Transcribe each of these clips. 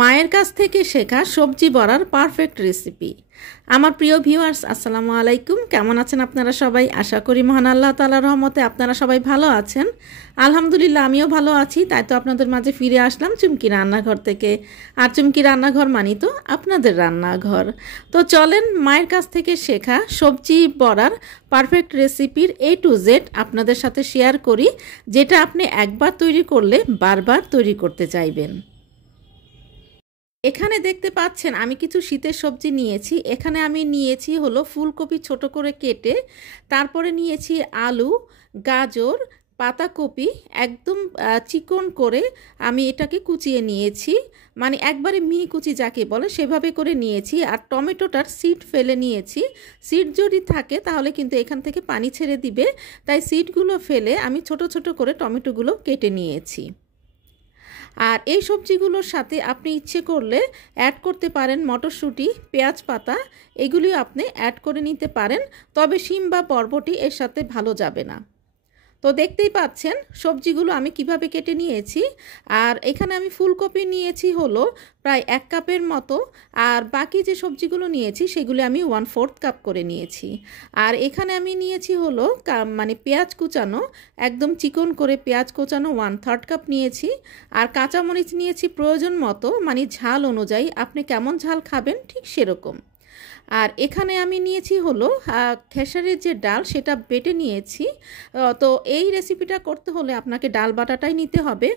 মায়ের কাছ থেকে শেখা সবজি বড়ার পারফেক্ট রেসিপি। আমার প্রিয় ভিউয়ার্স, আসসালামু আলাইকুম। কেমন আছেন আপনারা সবাই? আশা করি মহান আল্লাহ তাআলার রহমতে আপনারা সবাই ভালো আছেন। আলহামদুলিল্লাহ, আমিও ভালো আছি। তাই তো আপনাদের মাঝে ফিরে আসলাম চুমকি রান্নাঘর থেকে। আর চুমকি রান্নাঘর মানি তো আপনাদের রান্নাঘর। তো চলেন মায়ের কাছ থেকে শেখা সবজি বড়ার পারফেক্ট রেসিপির A to Z আপনাদের সাথে শেয়ার করি, যেটা আপনি একবার তৈরি করলে বারবার তৈরি করতে চাইবেন। এখানে দেখতে পাচ্ছেন আমি কিছু শীতের সবজি নিয়েছি। এখানে আমি নিয়েছি হলো ফুলকপি ছোট করে কেটে, তারপরে নিয়েছি আলু, গাজর, পাতাকপি একদম চিকন করে আমি এটাকে কুচিয়ে নিয়েছি, মানে একবারে মিহি কুচি যাকে বলে সেভাবে করে নিয়েছি। আর টমেটোটার সিড ফেলে নিয়েছি। সিড যদি থাকে তাহলে কিন্তু এখান থেকে পানি ছেড়ে দিবে, তাই সিডগুলো ফেলে আমি ছোট ছোট করে টমেটোগুলো কেটে নিয়েছি। আর এই সবজিগুলোর সাথে আপনি ইচ্ছে করলে অ্যাড করতে পারেন মটরশুঁটি, পেঁয়াজ পাতা, এগুলিও আপনি অ্যাড করে নিতে পারেন, তবে শিম বা বরবটি এর সাথে ভালো যাবে না। তো দেখতেই পাচ্ছেন সবজিগুলো আমি কিভাবে কেটে নিয়েছি। আর এখানে আমি ফুলকপি নিয়েছি হলো প্রায় 1 কাপের মতো, আর বাকি যে সবজিগুলো নিয়েছি সেগুলো আমি 1/4 কাপ করে নিয়েছি। আর এখানে আমি নিয়েছি হলো মানে পেঁয়াজ কুচানো, একদম চিকন করে পেঁয়াজ কুচানো 1/3 কাপ নিয়েছি। আর কাঁচামরিচ নিয়েছি প্রয়োজন মতো, মানে ঝাল অনুযায়ী আপনি কেমন ঝাল খাবেন ঠিক সেরকম। আর এখানে আমি নিয়েছি হলো খেসারির যে ডাল, সেটা বেটে নিয়েছি। তো এই রেসিপিটা করতে হলে আপনাকে ডাল বাটাটাই নিতে হবে।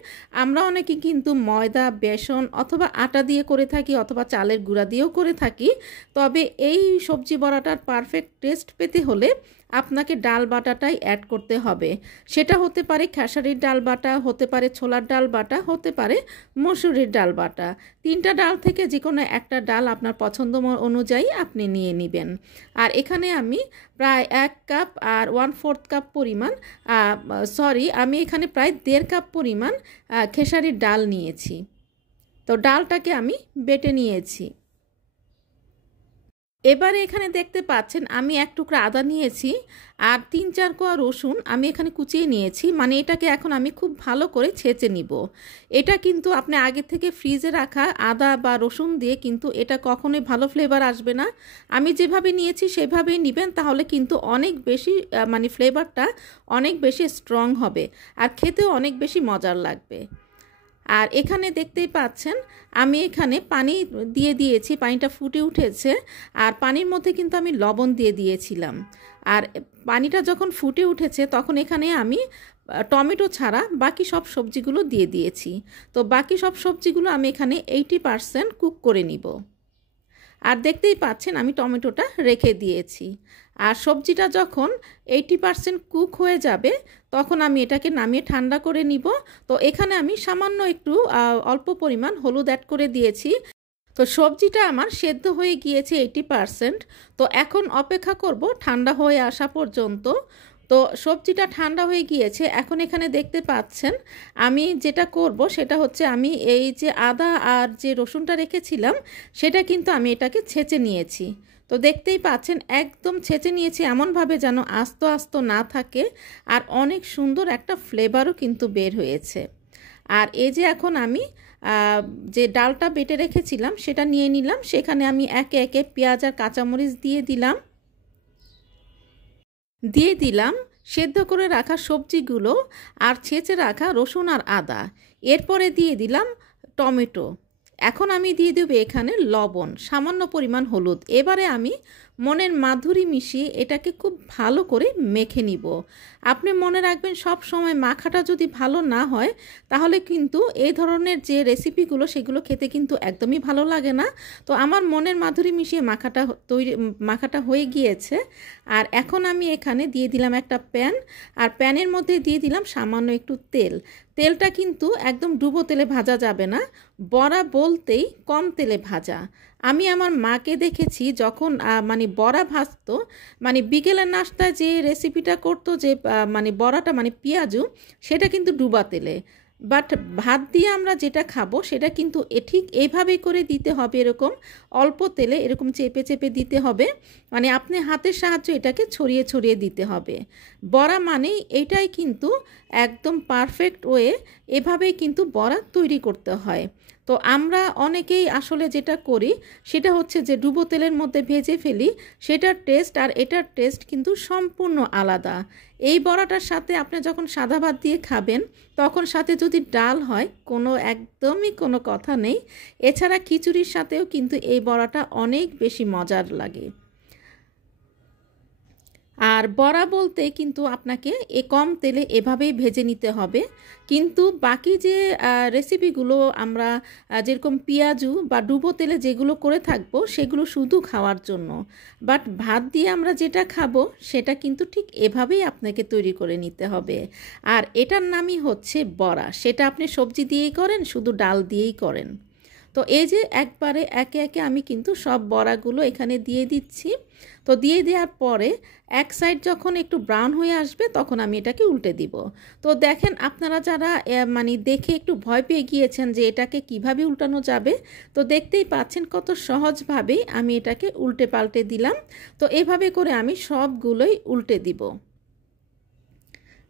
আমরা অনেকে কিন্তু ময়দা, বেসন অথবা আটা দিয়ে করে থাকি, অথবা চালের গুঁড়া দিয়েও করে থাকি। তবে এই সবজি বড়াটার পারফেক্ট টেস্ট পেতে হলে আপনাকে ডাল বাটাটাই অ্যাড করতে হবে। সেটা হতে পারে খেসারির ডাল বাটা, হতে পারে ছোলার ডাল বাটা, হতে পারে মসুরির ডাল বাটা। 3টা ডাল থেকে যে কোনো একটা ডাল আপনার পছন্দ অনুযায়ী আপনি নিয়ে নেবেন। আর এখানে আমি প্রায় 1 কাপ আর 1/4 কাপ পরিমাণ আমি এখানে প্রায় 1.5 কাপ পরিমাণ খেসারির ডাল নিয়েছি। তো ডালটাকে আমি বেটে নিয়েছি। এবারে এখানে দেখতে পাচ্ছেন আমি 1 টুকরা আদা নিয়েছি, আর 3-4 কোয়া রসুন আমি এখানে কুচিয়ে নিয়েছি। মানে এটাকে এখন আমি খুব ভালো করে ছেঁচে নিব। এটা কিন্তু আপনি আগে থেকে ফ্রিজে রাখা আদা বা রসুন দিয়ে কিন্তু এটা কখনোই ভালো ফ্লেভার আসবে না। আমি যেভাবে নিয়েছি সেভাবেই নেবেন, তাহলে কিন্তু অনেক বেশি মানে ফ্লেভারটা অনেক বেশি স্ট্রং হবে, আর খেতেও অনেক বেশি মজার লাগবে। আর এখানে দেখতেই পাচ্ছেন আমি এখানে পানি দিয়ে দিয়েছি, পানিটা ফুটে উঠেছে। আর পানির মধ্যে কিন্তু আমি লবণ দিয়ে দিয়েছিলাম। আর পানিটা যখন ফুটে উঠেছে তখন এখানে আমি টমেটো ছাড়া বাকি সব সবজিগুলো দিয়ে দিয়েছি। তো বাকি সব সবজিগুলো আমি এখানে 80% কুক করে নিব। আর দেখতেই পাচ্ছেন আমি টমেটোটা রেখে দিয়েছি। আর সবজিটা যখন 80% কুক হয়ে যাবে তখন আমি এটাকে নামিয়ে ঠান্ডা করে নিব। তো এখানে আমি সামান্য একটু অল্প পরিমাণ হলুদ অ্যাড করে দিয়েছি। তো সবজিটা আমার সেদ্ধ হয়ে গিয়েছে 80%। তো এখন অপেক্ষা করব ঠান্ডা হয়ে আসা পর্যন্ত। তো সবজিটা ঠান্ডা হয়ে গিয়েছে। এখন এখানে দেখতে পাচ্ছেন আমি যেটা করব সেটা হচ্ছে আমি এই যে আদা আর যে রসুনটা রেখেছিলাম সেটা কিন্তু আমি এটাকে ছেঁচে নিয়েছি। তো দেখতেই পাচ্ছেন একদম ছেঁচে নিয়েছি এমনভাবে যেন আস্ত আস্ত না থাকে, আর অনেক সুন্দর একটা ফ্লেভারও কিন্তু বের হয়েছে। আর এই যে এখন আমি যে ডালটা বেটে রেখেছিলাম সেটা নিয়ে নিলাম। সেখানে আমি একে একে পেঁয়াজ আর কাঁচামরিচ দিয়ে দিলাম সেদ্ধ করে রাখা সবজিগুলো, আর ছেঁচে রাখা রসুন আর আদা। এরপরে দিয়ে দিলাম টমেটো। এখন আমি দিয়ে দেব এখানে লবণ, সামান্য পরিমাণ হলুদ। এবারে আমি মনের মাধুরী মিশিয়ে এটাকে খুব ভালো করে মেখে নিব। আপনি মনে রাখবেন সব সময় মাখাটা যদি ভালো না হয় তাহলে কিন্তু এই ধরনের যে রেসিপিগুলো সেগুলো খেতে কিন্তু একদমই ভালো লাগে না। তো আমার মনের মাধুরী মিশিয়ে মাখাটা হয়ে গিয়েছে। আর এখন আমি এখানে দিয়ে দিলাম একটা প্যান, আর প্যানের মধ্যে দিয়ে দিলাম সামান্য একটু তেল। তেলটা কিন্তু একদম ডুবো তেলে ভাজা যাবে না, বড়া বলতেই কম তেলে ভাজা। আমি আমার মাকে দেখেছি যখন মানে বড়া ভাজতো, মানে বিকেলের নাস্তায় যে রেসিপিটা করতো, যে মানে বড়াটা মানে পেঁয়াজু, সেটা কিন্তু ডুবা তেলে। বাট ভাত দিয়ে আমরা যেটা খাবো সেটা কিন্তু ঠিক এইভাবেই করে দিতে হবে, এরকম অল্প তেলে এরকম চেপে চেপে দিতে হবে। মানে আপনি হাতের সাহায্যে এটাকে ছড়িয়ে ছড়িয়ে দিতে হবে। বড়া মানেই এইটাই কিন্তু একদম পারফেক্ট ওয়ে, এভাবেই কিন্তু বড়া তৈরি করতে হয়। তো আমরা অনেকেই আসলে যেটা করি সেটা হচ্ছে যে ডুবো তেলের মধ্যে ভেজে ফেলি, সেটার টেস্ট আর এটার টেস্ট কিন্তু সম্পূর্ণ আলাদা। এই বড়াটার সাথে আপনি যখন সাদা ভাত দিয়ে খাবেন তখন সাথে যদি ডাল হয় একদমই কোনো কথা নেই। এছাড়া খিচুড়ির সাথেও কিন্তু এই বড়াটা অনেক বেশি মজার লাগে। আর বড়া বলতে কিন্তু আপনাকে কম তেলে এভাবেই ভেজে নিতে হবে। কিন্তু বাকি যে রেসিপিগুলো আমরা যেরকম পেঁয়াজু বা ডুবো তেলে যেগুলো করে থাকবো সেগুলো শুধু খাওয়ার জন্য, বাট ভাত দিয়ে আমরা যেটা খাবো সেটা কিন্তু ঠিক এভাবেই আপনাকে তৈরি করে নিতে হবে। আর এটার নামই হচ্ছে বড়া, সেটা আপনি সবজি দিয়েই করেন, শুধু ডাল দিয়েই করেন। তো এই যে একবারে একে একে আমি কিন্তু সব বড়াগুলো এখানে দিয়ে দিচ্ছি। তো দিয়ে দেওয়ার পরে এক সাইড যখন একটু ব্রাউন হয়ে আসবে তখন আমি এটাকে উল্টে দিব। তো দেখেন আপনারা যারা মানে দেখে একটু ভয় পেয়ে গিয়েছেন যে এটাকে কিভাবে উল্টানো যাবে, তো দেখতেই পাচ্ছেন কত সহজভাবেই আমি এটাকে উল্টে পাল্টে দিলাম। তো এভাবে করে আমি সবগুলোই উল্টে দিব।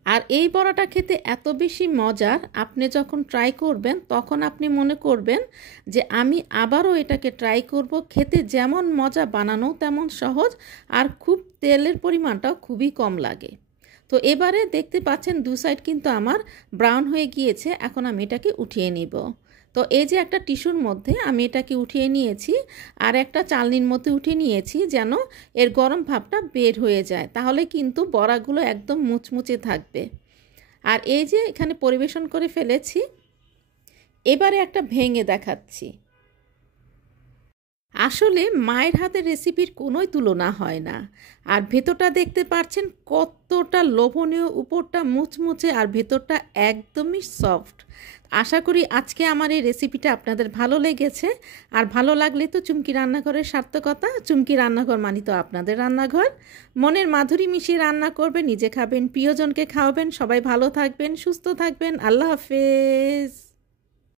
আর এই বড়াটা খেতে এত বেশি মজার, আপনি যখন ট্রাই করবেন তখন আপনি মনে করবেন যে আমি আবারও এটাকে ট্রাই করব। খেতে যেমন মজা, বানানো তেমন সহজ, আর খুব তেলের পরিমাণটাও খুবই কম লাগে। তো এবারে দেখতে পাচ্ছেন দু সাইড কিন্তু আমার ব্রাউন হয়ে গিয়েছে, এখন আমি এটাকে উঠিয়ে নিব। তো এই যে একটা টিস্যুর মধ্যে আমি এটাকে উঠিয়ে নিয়েছি, আর একটা চালনির মধ্যে উঠিয়ে নিয়েছি যেন এর গরম ভাবটা বের হয়ে যায়, তাহলে কিন্তু বড়াগুলো একদম মুচমুচে থাকবে। আর এই যে এখানে পরিবেশন করে ফেলেছি, এবারে একটা ভেঙে দেখাচ্ছি। আসলে মায়ের হাতের রেসিপির কোনোই তুলনা হয় না। আর ভেতরটা দেখতে পাচ্ছেন কতটা লোভনীয়, উপরটা মুচমুচে আর ভেতরটা একদমই সফট। আশা করি আজকে আমার এই রেসিপিটা আপনাদের ভালো লেগেছে। আর ভালো লাগলে তো চুমকি রান্নাঘরের সার্থকতা। চুমকি রান্নাঘর মানে তো আপনাদের রান্নাঘর। মনের মাধুরী মিশিয়ে রান্না করবেন, নিজে খাবেন, প্রিয়জনকে খাওয়াবেন। সবাই ভালো থাকবেন, সুস্থ থাকবেন। আল্লাহ হাফেজ।